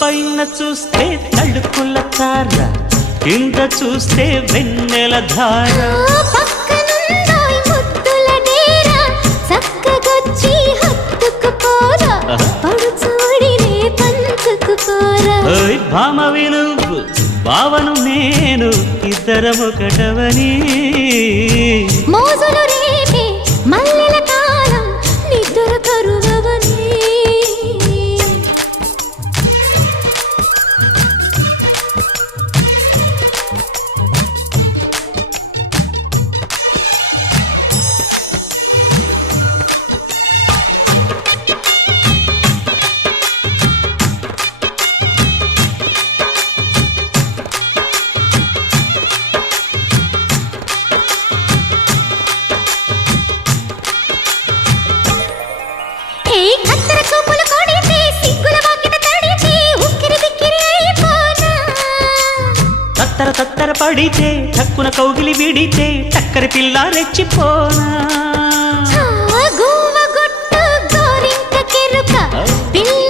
పైన చూస్తే తడుకుల తార, కింద చూస్తే వెన్నెల ధార. పక్కనుందోయ్ ముద్దుల డేరా, చక్కగొచ్చి హత్తుకుపోరా, పడుచూడినే పంచుకుపోరా. ఓయ్ భామ విలువు భావను నేను, ఇద్దరమొకటవని. మోజులు రేపే మల్లెల కాలం, నిద్ర కరువవని. తత్తర తత్తర పడితే, తక్కున కౌగిలి విడితే, చక్కరి పిల్ల రెచ్చిపోనా.